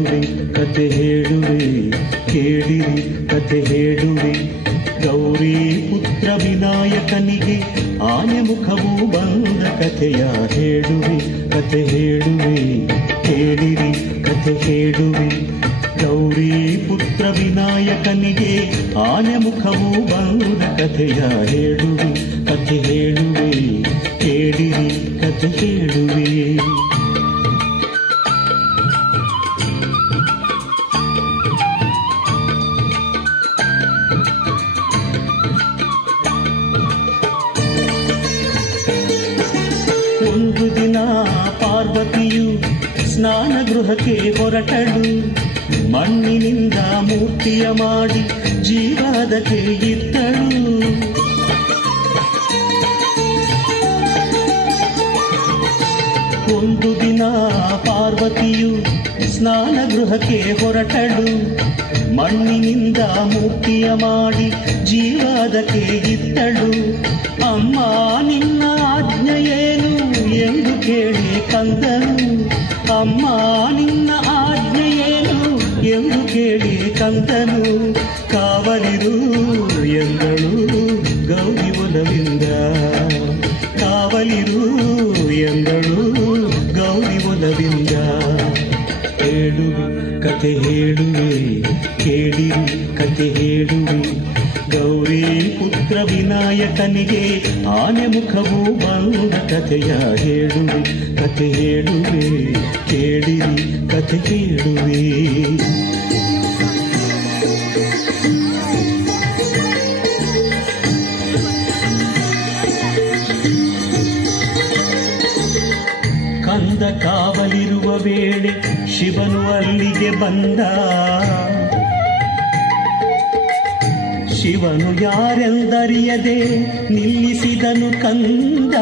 ಹೇಳುವೆ, ಕತೆ ಹೇಳುವೆ, ಕೇಳಿರಿ, ಕತೆ ಹೇಳುವೆ. ಗೌರಿ ಪುತ್ರ ವಿನಾಯಕನಿಗೆ ಆನೆ ಮುಖವು ಬಂದ ಕಥೆಯ ಹೇಳುವೆ, ಕತೆ ಹೇಳುವೆ, ಕೇಳಿರಿ, ಕತೆ ಹೇಳುವೆ. ಗೌರಿ ಪುತ್ರ ವಿನಾಯಕನಿಗೆ ಆನೆ ಮುಖವು ಬಂದ ಕಥೆಯ ಹೇಳುವೆ ಕಥೆ ಹೇಳುವೆ, ಕೇಳಿರಿ ಕಥೆ ಹೇಳುವೆ. ಪಾರ್ವತಿಯು ಸ್ನಾನ ಗೃಹಕ್ಕೆ ಹೊರಟಳು. ಮಣ್ಣಿನಿಂದ ಮೂರ್ತಿಯ ಮಾಡಿ ಜೀವದಕ್ಕೆ ಇತ್ತಳು. ಒಂದು ದಿನ ಪಾರ್ವತಿಯು ಸ್ನಾನ ಗೃಹಕ್ಕೆ ಹೊರಟಳು. ಮಣ್ಣಿನಿಂದ ಮೂರ್ತಿಯ ಮಾಡಿ ಜೀವದಕ್ಕೆ ಇತ್ತಳು. ಅಮ್ಮ, ನಿನ್ನ ಆಜ್ಞೆ ಏನು? ಎಂದು ಕೇಳಿ ಕಂದನು, ಅಮ್ಮ, ನಿನ್ನ ಆಜ್ಞೆ ಏನು? ಎಂದು ಕೇಳಿ ಕಂದನು, ಕಾವಲಿರು, ಎಂದಳು ಗೌರಿ ಒಲವಿಂದ. ಕಾವಲಿರು, ಎಂದಳು ಗೌರಿ ಒಲವಿಂದ. ಕತೆ ಹೇಳುವೆ, ಕೇಳಿರು, ಕತೆ ಹೇಳುವೆ ಗೌರಿ ಪುತ್ರ ವಿನಾಯಕನಿಗೆ ಆನೆ ಮುಖವು ಬಂದ ಕಥೆಯ ಹೇಳುವೆ, ಕಥೆ ಹೇಳುವೆ, ಕೇಳಿರಿ, ಕಥೆ ಕೇಳುವೆ. ಕಂದ ಕಾವಲಿರುವ ವೇಳೆ ಶಿವನು ಅಲ್ಲಿಗೆ ಬಂದ. ಶಿವನು ಯಾರೆಂದರಿಯದೆ ನಿಲ್ಲಿಸಿದನು ಕಂದ.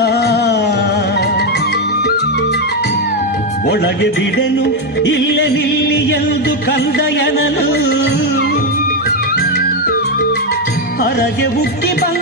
ಒಳಗೆ ಬಿಡೆನು ಇಲ್ಲೇ ನಿಲ್ಲಿ ಎಂದು ಕಂದಯನನು ಹೊರಗೆ ಉಕ್ಕಿ ಬಂತು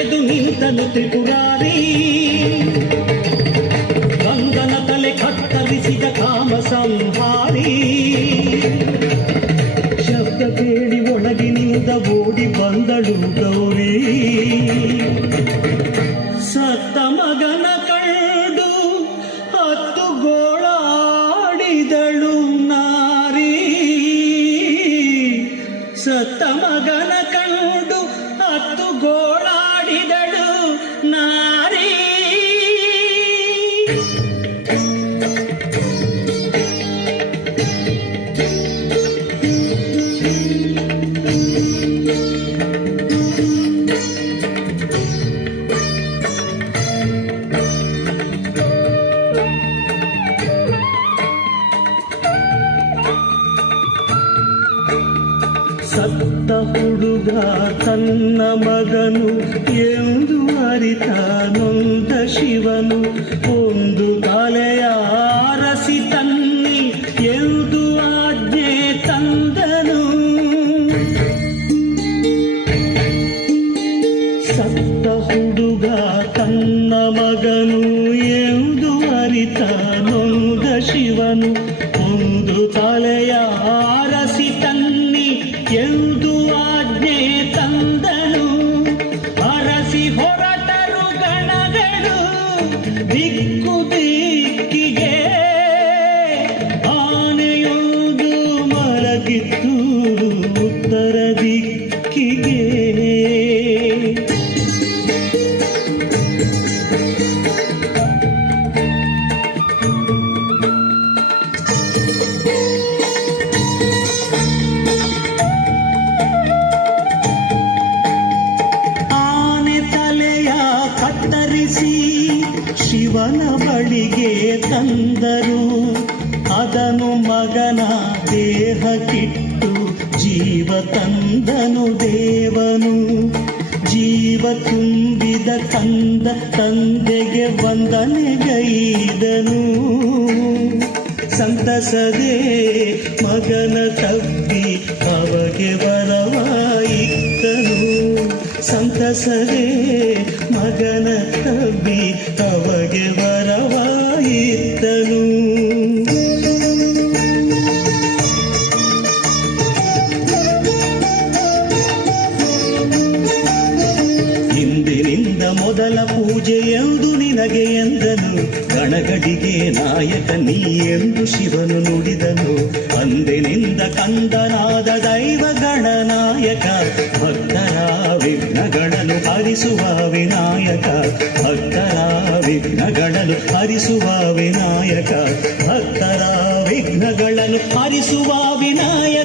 ತೆಗೆದು ನಿಂತನು ತ್ರಿಪುರಾರಿ. ಕಂದನ ತಲೆ ಕತ್ತರಿಸಿದ ಕಾಮ ಸಂಹಾರಿ. ಶಬ್ದ ಕೇಳಿ ಒಳಗಿನಿಂದ ಓಡಿ ಬಂದಳು ಗೌರಿ. ಸತ್ತ ಮಗನ ಕಂಡು ಹತ್ತು ಗೋಳಾಡಿದಳು ನಾರಿ. ಸತ್ತ ಮಗನ Thank you. ಸತ್ತ ಹುಡುಗ ತನ್ನ ಮಗನು ಎಂದು ಅರಿತ ನೊಂದ ಶಿವನು ಒಂದು ತಲೆಯ ಅರಸಿ ತನ್ನಿ ಎಂದು ಆಜ್ಞೆ ತಂದನು ಸತ್ತ ಹುಡುಗ ತನ್ನ ಮಗನು ಎಂದು ಅರಿತ ನೊಂದ ಶಿವನು ಒಂದು ತಲೆಯ দিক দিক ಶಿವನ ಬಳಿಗೆ ತಂದರು. ಅದನು ಮಗನ ದೇಹಕ್ಕಿಟ್ಟು ಜೀವ ತಂದನು ದೇವನು. ಜೀವ ತುಂಬಿದ ಕಂದ ತಂದೆಗೆ ವಂದನೆಗೈದನು ಸಂತಸದೆ ಮಗನ ತಬ್ಬಿ ಅವಗೆ ವರವಾಯಿತ್ತನು ಸಂತಸದೆ ಮಗನ ತಬ್ಬಿ ವರವಾಯಿತ್ತನು ನಿನಗೆ ಎಂದನು, ಗಣಗಡಿಗೆ ನಾಯಕ ನೀ ಎಂದು ಶಿವನು ನುಡಿದನು. ಅಂದಿನಿಂದ ಕಂದನಾದ ದೈವ ಗಣನಾಯಕ, ಭಕ್ತರ ವಿಘ್ನಗಳನ್ನು ಹರಿಸುವ ವಿನಾಯಕ, ಭಕ್ತರ ವಿಘ್ನಗಳನ್ನು ಹರಿಸುವ ವಿನಾಯಕ, ಭಕ್ತರ ವಿಘ್ನಗಳನ್ನು ಹರಿಸುವ ವಿನಾಯಕ.